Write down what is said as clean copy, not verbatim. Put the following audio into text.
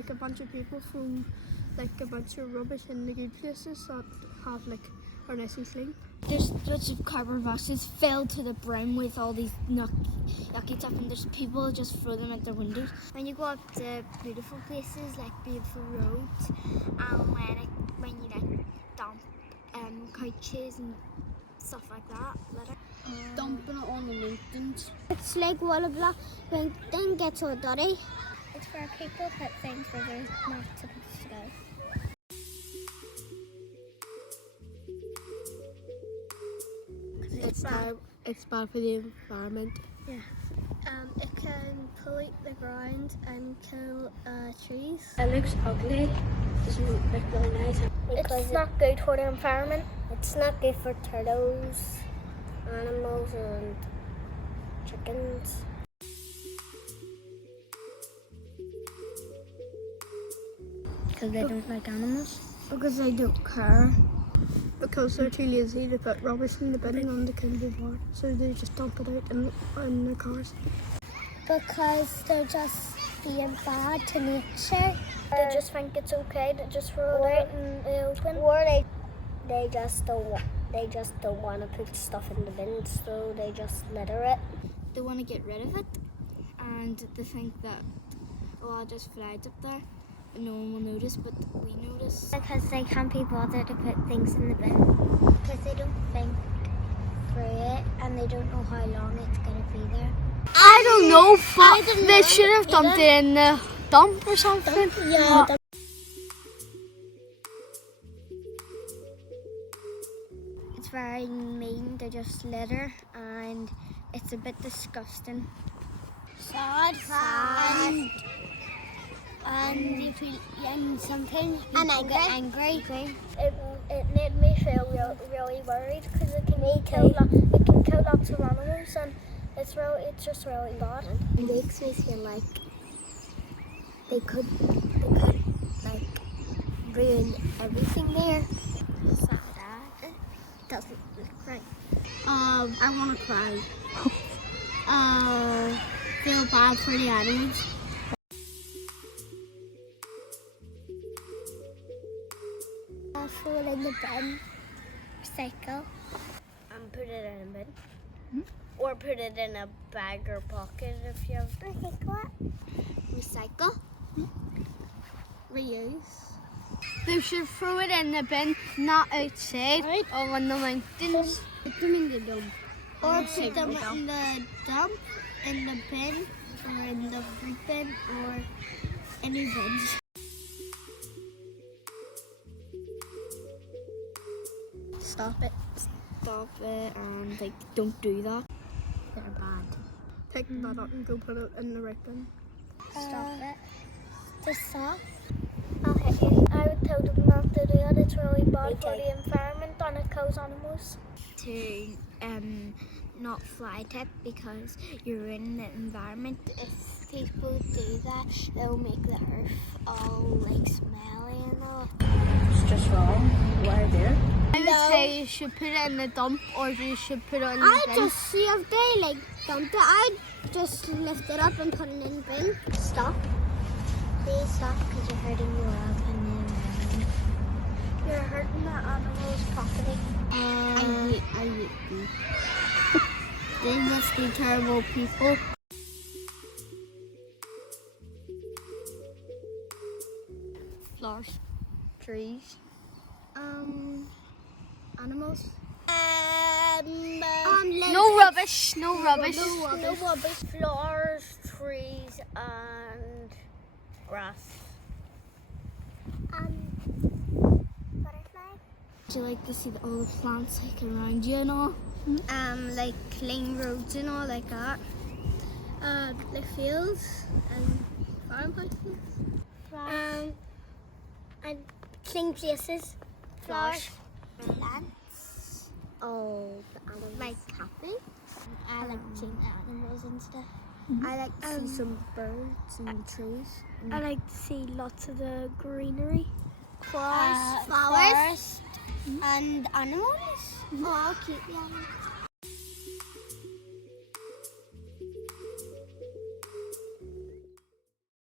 like a bunch of people from like a bunch of rubbish in the good places that have like are nice and clean. There's a bunch of cardboard boxes filled to the brim with all these yucky stuff, and there's people just throw them at their windows. When you go up to beautiful places like beautiful roads, when you like dump couches and stuff like that, litter. Dumping it on the mountains. It's like water block when then gets all dirty. It's where people put things where they're not supposed to go. It's bad for the environment. Yeah. It can pollute the ground and kill trees. It looks ugly. It doesn't look really nice. It's not good for the environment. It's not good for turtles, animals and chickens. Because they don't like animals? Because they don't care. Because they're too lazy to put rubbish in the bin and they can be bored. So they just dump it out in their cars. Because they're just being bad to nature. They just think it's okay to just throw it out in the open. Or they just don't want to put stuff in the bin, so they just litter it. They want to get rid of it, and they think that, oh, I'll just fly it up there, and no one will notice, but we notice. Because they can't be bothered to put things in the bin. Because they don't think through it, and they don't know how long it's going to be there. I don't know, but they should have dumped it in the dump or something. Yeah. It's very mean to just litter, and it's a bit disgusting. Sad. And you feel, and sometimes people get angry. It made me feel really worried because it can kill lots of animals, and it's just really bad. It makes me feel like they could like ruin everything there. Sad. It doesn't look right. I want to cry. Feel bad for the animals. Throw it in the bin, recycle, and put it in a bin. Mm-hmm. Or put it in a bag or pocket if you have. Recycle. Mm-hmm. Reuse. They should throw it in the bin, not outside or on the mountains. Put them in the dump. Or put them in the dump, in the bin, or in the fruit bin, or any bins. Stop it, and like don't do that. They're bad. Take that out and go put it in the right bin. Stop it. Just stop. I'll hit you. I would tell them not to do it. It's really bad for the environment and it kills animals. To not fly tip because you're ruining the environment. If people do that, they'll make the earth all like smelly and all. It's just wrong. Why there? I would say you should put it in the dump or you should put it in the bin. I just see if they like dump it, I'd just lift it up and put it in the bin. Stop. Please stop because you're hurting the world and the environment. You're hurting the animals' property. I hate them. They must be terrible people. Flowers. Trees. Animals. No rubbish. No rubbish. No rubbish. Flowers, trees, and grass. Butterfly. Do you like to see all the plants like around you and all? Like clean roads and all like that. Like fields and farmhouses. And clean places. Flowers. Plants. Oh, the animals. Like camping. I like seeing animals and stuff. I like to see some birds and trees. I like to see lots of the greenery. Flowers. Flowers. And animals. Oh, I'll keep the animals.